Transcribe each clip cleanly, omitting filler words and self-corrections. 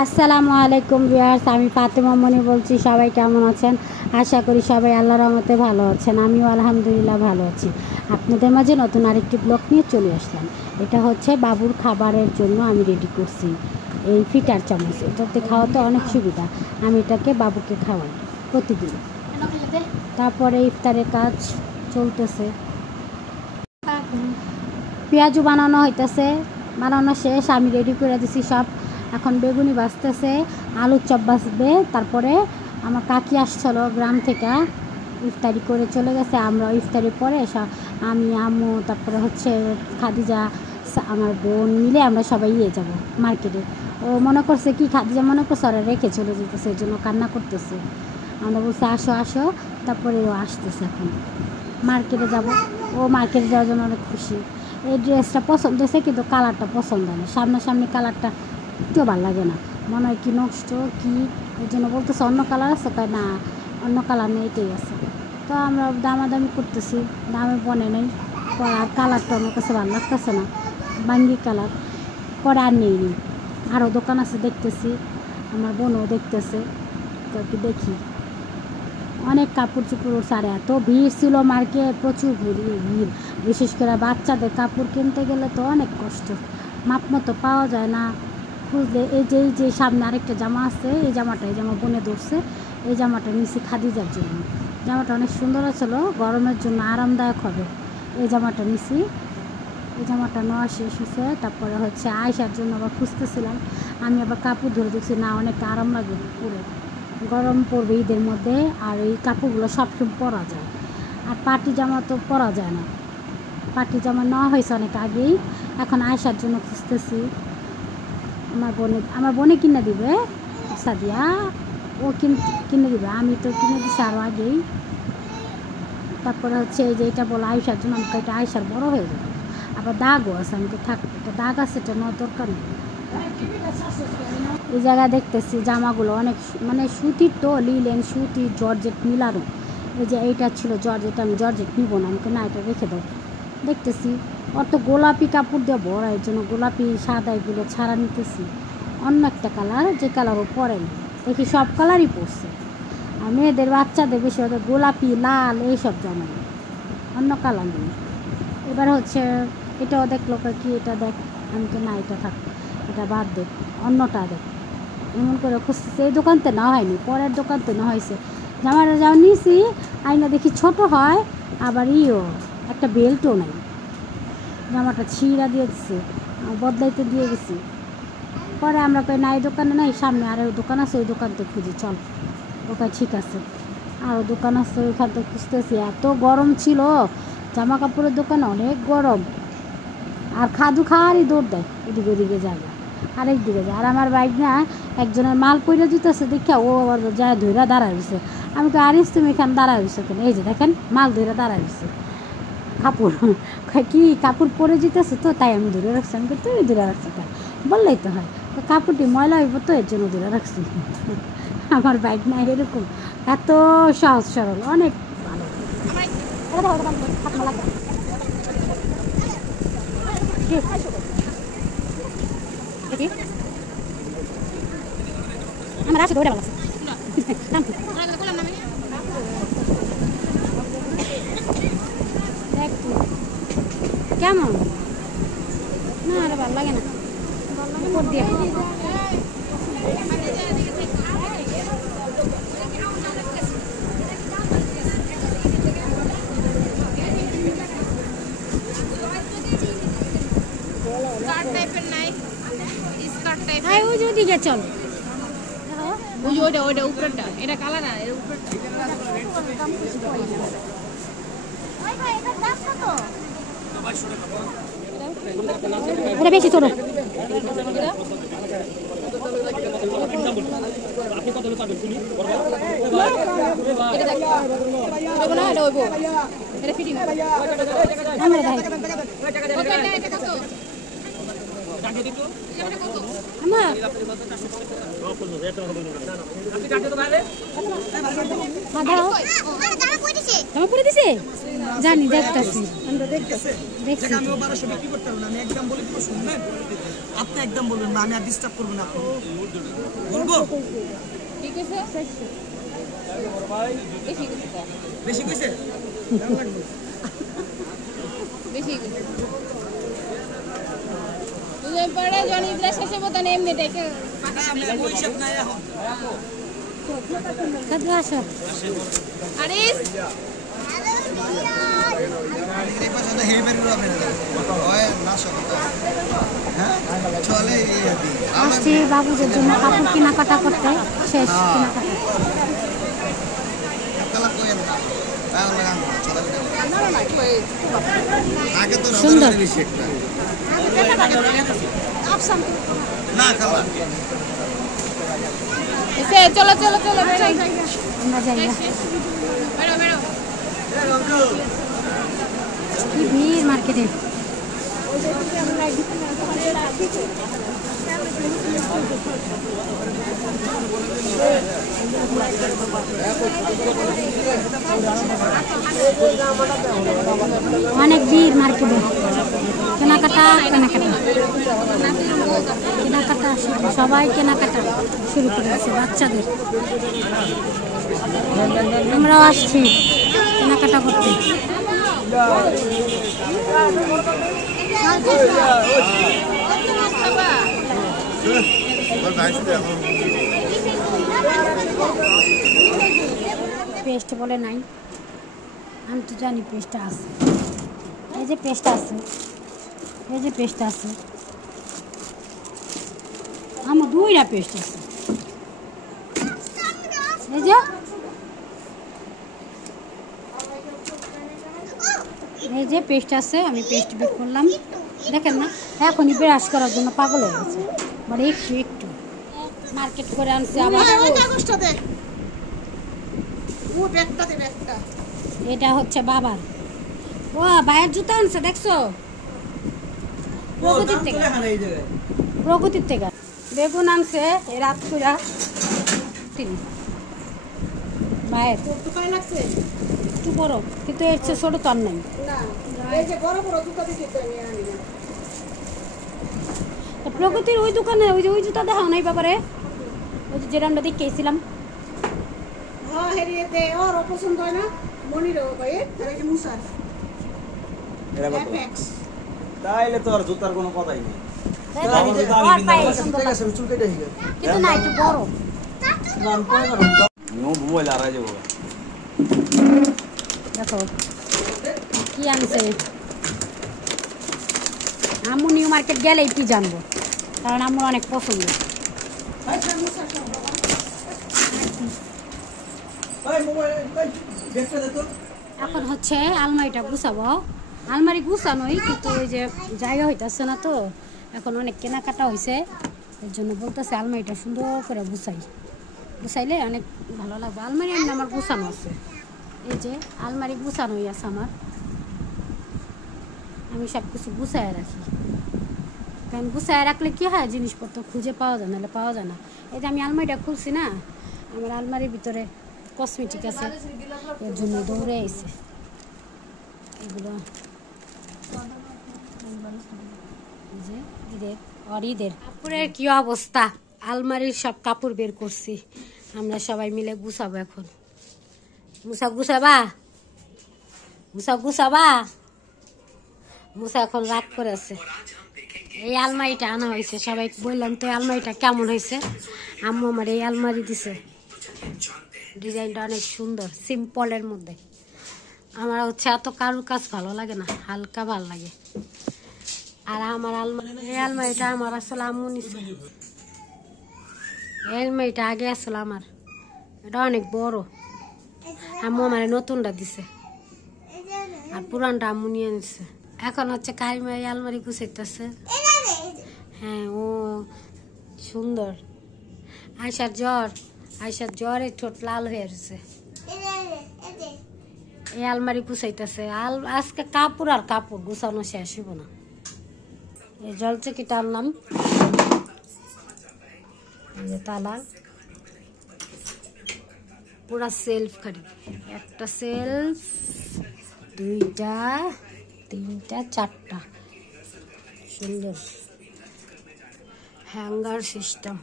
আসসালামু আলাইকুম ভিউয়ার্স, আমি ফাতেমা মনি বলছি। সবাই কেমন আছেন? আশা করি সবাই আল্লাহর রহমতে ভালো আছেন। আমিও আলহামদুলিল্লাহ ভালো আছি। আপনাদের মাঝে নতুন আরেকটি ব্লগ নিয়ে চলে আসলাম। এটা হচ্ছে বাবুর খাবারের জন্য আমি রেডি করছি এই ফিটার চামচ। এটাতে খাওয়াতে অনেক সুবিধা। আমি এটাকে বাবুকে খাওয়াই প্রতিদিন। তারপরে ইফতারের কাজ চলতেছে, পেঁয়াজু বানানো হইতেছে, বানানো শেষ। আমি রেডি করে দিছি সব। এখন বেগুনি বাজতেছে, আলুর চপ বাজবে। তারপরে আমার কাকি আসছিল গ্রাম থেকে, ইফতারি করে চলে গেছে। আমরা ইফতারি পরে আমি আম্মু তারপরে হচ্ছে খাদিজা আমার বোন মিলে আমরা সবাই যাব মার্কেটে। ও মনে করছে কি, খাদিজা মনে করছে ওরা রেখে চলে যেতেছে, এই জন্য কান্না করতেছে। আমরা বলছি আসো আসো, তারপরে ও আসতেছে। এখন মার্কেটে যাব। ও মার্কেটে যাওয়ার জন্য অনেক খুশি। এই ড্রেসটা পছন্দ হয়েছে, কিন্তু কালারটা পছন্দ হয় না। সামনাসামনি কালারটা একটু ভালো লাগে না, মনে হয় কি নষ্ট কি, এই জন্য বলতেছে অন্য কালার আছে। তাই না, অন্য কালার নেই, এটাই আছে। তো আমরা দামাদামি করতেছি, দামে বনে নেই। আর কালারটা আমার কাছে ভালো লাগতেছে না, বাঙ্গি কালার। পরে আর নেই, আরও দোকান আছে দেখতেছি, আমার বোনও দেখতেছে। তো কি দেখি, অনেক কাপড় চোপড় সারে এত ভিড় ছিল মার্কেট, প্রচুর ভিড়। বিশেষ করে বাচ্চাদের কাপড় কিনতে গেলে তো অনেক কষ্ট, মাপ মতো পাওয়া যায় না খুঁজলে। এই যে সামনে আরেকটা জামা আছে, এই জামা বোনে ধরছে। এই জামাটা নিছি খাদিজার জন্য। জামাটা অনেক সুন্দর ছিল, গরমের জন্য আরামদায়ক হবে। এই জামাটা নিছি। এই জামাটা নেওয়া শেষ হয়েছে। তারপরে হচ্ছে আয়সার জন্য আবার খুঁজতেছিলাম। আমি আবার কাপড় ধরে দেখছি না, অনেক আরাম লাগে, পুরো গরম পড়বে ঈদের মধ্যে। আর এই কাপড়গুলো সবসময় পরা যায়, আর পাটি জামা তো পরা যায় না। পাটি জামা নেওয়া হয়েছে অনেক আগেই। এখন আয়সার জন্য খুঁজতেছি। আমার বোনে কিনে দিবে সাদিয়া, ও কিনে দিবে। আমি তো কিনে দিচ্ছি আরও আগেই। তারপরে হচ্ছে এই যে এটা বলো আয়সার জন্য, আমাকে এটা আয়সার বড়ো হয়ে যাবে। আবার দাগও আছে, আমি তো এটা দাগ আছে, এটা নেওয়ার দরকার নেই। এই জায়গায় দেখতেছি জামাগুলো অনেক মানে সুতির, তো লিলেন সুতি জর্জেট মিলানো। এই যে এইটা ছিল জর্জেট, আমি জর্জেট নিব না, আমাকে না এটা রেখে দাও। দেখতেছি ওর তো গোলাপি কাপড় দিয়ে ভরা, এর জন্য গোলাপি সাদা এগুলো ছাড়া নিতেছি। অন্য একটা কালার, যে কালারও পরে না, দেখি সব কালারই পরছে। আর মেয়েদের বাচ্চাদের বেশি ওদের গোলাপি লাল এইসব জামা, অন্য কালার নেই। এবার হচ্ছে এটাও দেখলো কি, এটা দেখ। আমি তো না, এটা থাক, এটা বাদ দেখ, অন্যটা দেখ। এমন করে খুঁজতেছে। এই দোকানতে না হয়নি, পরের দোকানতে না হয়েছে। জামাটা যাও নিয়েছি, আইনা দেখি ছোট হয়, আবার একটা বেল্টও নাই। জামাটা ছিঁড়া দিয়ে দিচ্ছে, বদলাইতে দিয়ে গেছি। পরে আমরা কই না, এই দোকানে নাই, সামনে আরও দোকান আছে, ওই দোকানতে খুঁজি চল। ওটা ঠিক আছে, আরও দোকান আছে, ওইখান থেকে খুঁজতেছি। এত গরম ছিল, জামা কাপড়ের দোকানে অনেক গরম। আর খালি দৌড় দেয়, এদিকে ওদিকে জায়গা, আরেক দিকে যায়। আর আমার বাইক না, একজনের মাল পইরা দিতেছে দেখা ও আবার যায় ধইরা দাঁড়ায় রয়েছে। আমি তো আরিস তুমি এখানে দাঁড়ায় রয়েছে কেন? এই যে দেখেন মাল ধইরা দাঁড়ায় রয়েছে, কাপড় কি কাপড় পরে যেতেছে, তো তাই আমি ধরে রাখছি। আমি তুই ধরে রাখছি কেন, বললেই তো হয়। তো কাপড়টি ময়লা হইব, তো এর জন্য ধরে রাখছি। আমার বাইক না এরকম, এত সহজ সরল, অনেক ভালো। আমার আসে দৌড়ে ভালো কেমন না, আরে ভালো লাগে না দিয়ে। ওই যে ওদিকে চল, ওইটা উপরটা, এটা কালার না, এর উপরটা। এটা বেশি ছোট। জানি দেখতেছি, দেখছি। আপনি একদম বলবেন না, আমি আর ডিস্টার্ব করবো না। বলবো ঠিক আছে বেশি বেশি কইছে কইছে? বেশি কইছে তুই পরে জানি ড্রেস শেষে মত এমনি দেখে আমি ওই সব নাই এখন। কত আসো আরে এই পাশে তো হেভি বের হবে না হয় না সব। হ্যাঁ চলে এই আসছি বাবুদের জন্য কাপড় কেনাকাটা করতে, শেষ কেনাকাটা। কালা কইেন না তাহলে লাগান চলে না কই আগে তো সুন্দর। রকমের বেশি একটা না কালা এসে চলো চলো চলো বেরো আমরা যাই না। বেরো বেরো কি ভিড় মার্কেটে। অনেক ভিড় মার্কেটে, কেনাকাটা কেনাকাটা কেনাকাটা সবাই কেনাকাটা শুরু করেছে বাচ্চাদের। আমরাও আসছি কেনাকাটা করতে। পেস্ট বলে নাই, আমি তো জানি পেস্টটা আছে। এই যে পেস্টটা আছে, এই যে পেস্টটা আছে, আমার দুইটা পেস্ট আছে। এই যে এই যে পেস্ট আছে, আমি পেস্ট বের করলাম। দেখেন না এখনই ব্রাশ করার জন্য পাগল হয়ে গেছে, মানে একটু একটু মার্কেট করে আনছে আবার। এটা হচ্ছে বাবার, ও ভাইয়ের জুতা আনছে দেখছো, প্রগতির থেকে, প্রগতির থেকে। বেগুন আনছে এই রাত পুরা তিনি ভাইয়ের একটু বড়, কিন্তু এর চেয়ে ছোট তো আর নাই। প্রগতির ওই দোকানে ওই যে ওই জুতা দেখাও নাই ব্যাপারে, ওই যে যেটা আমরা দেখেছিলাম। তাইলে তো আর জুতার কোনো কথাই নেই। কিন্তু না একটু বড়। মোবাইল আর যাবো দেখো কি আনছে, আম্মু নিউ মার্কেট গেলেই কি জানবো, কারণ আম্মুর অনেক পছন্দ। এখন হচ্ছে আলমারিটা গুছাবো, আলমারি গুছানোই কিন্তু ওই যে জায়গা হইতেছে না তো, এখন অনেক কেনাকাটা হয়েছে, এর জন্য বলতেছে আলমারিটা সুন্দর করে গুছাইলে অনেক ভালো লাগবে। আলমারি এমনি আমার গুছানো আছে, এই যে আলমারি গুছানোই আছে আমার, আমি সব কিছু গুছায় রাখি। কারণ গুছায় রাখলে কি হয়, জিনিসপত্র খুঁজে পাওয়া যায়, নাহলে পাওয়া যায় না। এই যে আমি আলমারিটা খুলছি না, আমার আলমারির ভিতরে কসমেটিক আছে, এর জন্য দৌড়ে আইছে এগুলো। যে ঈদের ঈদের কাপড়ের কি অবস্থা, আলমারির সব কাপড় বের করছি, আমরা সবাই মিলে গুছাবো এখন। গুছাবা মুসা এখন রাগ করে আছে। এই আলমারিটা আনা হয়েছে, সবাই বললাম তো আলমারিটা কেমন হয়েছে। আম্মু আমার এই আলমারি দিছে, ডিজাইনটা অনেক সুন্দর, সিম্পলের মধ্যে। আমার হচ্ছে এত কারুর কাজ ভালো লাগে না, হালকা ভালো লাগে। আর আমার এই আলমারিটা আমার আসলে আম্মু নিছে, এই আলমারিটা আগে আসলে আমার, এটা অনেক বড়, আম্মু আমার নতুনটা দিছে, আর পুরানটা আম্মু নিয়ে নিছে। এখন হচ্ছে কারিমা এই আলমারি গুছাইতেছে। হ্যাঁ ও সুন্দর। আয়সার জ্বরে ঠোঁট লাল হয়ে গেছে। এই আলমারি গুছাইতেছে, আজকে কাপড় আর কাপড় গুছানো শেষ হইব না। এই জলচকিটা আনলাম, তালা পুরা সেলফ খালি, একটা সেলফ, দুইটা, তিনটা, চারটা, সুন্দর। Hanger system.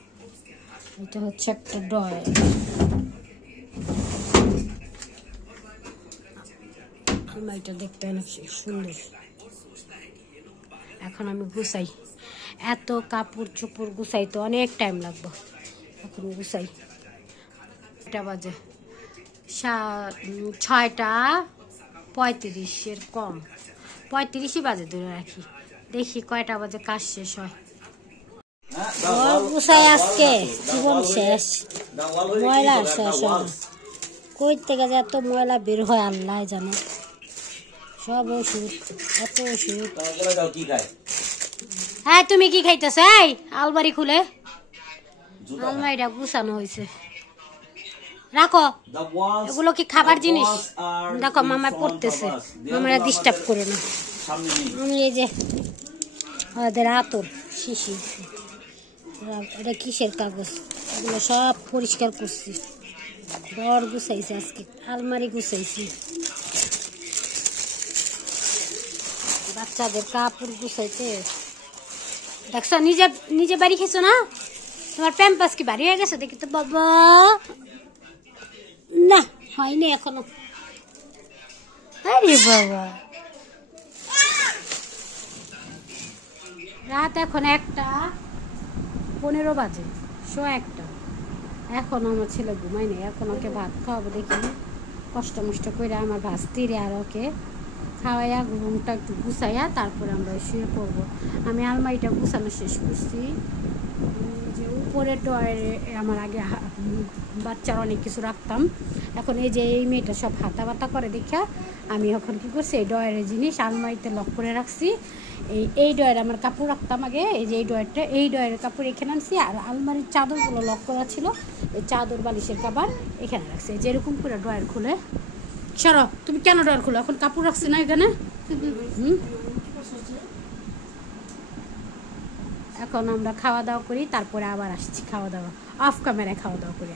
এটা হচ্ছে একটা ড্রয়ার। আলমারিটা দেখতে অনেক সুন্দর। এখন আমি গুছাই, এত কাপড় চোপড় গুছাই তো অনেক টাইম লাগবে। এখন গুছাই, এটা বাজে 6:35 কম, 35ই বাজে ধরে রাখি। দেখি কয়টা বাজে কাজ শেষ হয়। গুছাই আজকে জীবন শেষ, ময়লা শেষ হয় না। কই থেকে যে এত ময়লা বের হয় আল্লাহ জানে। সব ওষুধ, এত ওষুধ। হ্যাঁ তুমি কি খাইতেছ? এই আলমারি খুলে আলমারিটা গুছানো হয়েছে, রাখো। এগুলো কি খাবার জিনিস? দেখো মামা পড়তেছে, মামারা ডিস্টার্ব করে না। আমি এই যে ওদের আতর শিশি, এটা কিসের কাগজ, এগুলো সব পরিষ্কার করছি। ঘর গুছাইছি আজকে, আলমারি গুছাইছি, বাচ্চাদের কাপড় গুছাইতে। দেখছো নিজে নিজে বাড়ি খেয়েছো না? তোমার প্যাম্পাস কি বাড়ি হয়ে গেছে? দেখি তো বাবা, না হয়নি এখনো। আরে বাবা, রাত এখন 1:15 বাজে, 1:15। এখন আমার ছেলে ঘুমায়নি, এখন ওকে ভাত খাওয়াবো। দেখি কষ্ট মষ্ট করে আমার ভাস্তিরে আর ওকে খাওয়াইয়া রুমটা একটু গুছাইয়া তারপরে আমরা শুয়ে পড়বো। আমি আলমারিটা গুছানো শেষ করছি। যে উপরের ডয়ারে আমার আগে বাচ্চার অনেক কিছু রাখতাম, এখন এই যে এই মেয়েটা সব হাতা বাতা করে দেখা আমি এখন কী করছি, এই ডয়ারের জিনিস আলমারিতে লক করে রাখছি। এই ডয়ারে আমার কাপড় রাখতাম আগে, এই যে এই ডয়ারটা, এই ডয়ারের কাপড় এখানে আনছি। আর আলমারির চাদরগুলো লক করা ছিল, এই চাদর বালিশের কাবার এখানে রাখছি। যেরকম করে ডয়ার খুলে, সরো তুমি কেন ডয়ার খুলো? এখন কাপড় রাখছি না এখানে। এখন আমরা খাওয়া দাওয়া করি, তারপরে আবার আসছি খাওয়া দাওয়া, অফ ক্যামেরায় খাওয়া দাওয়া করি।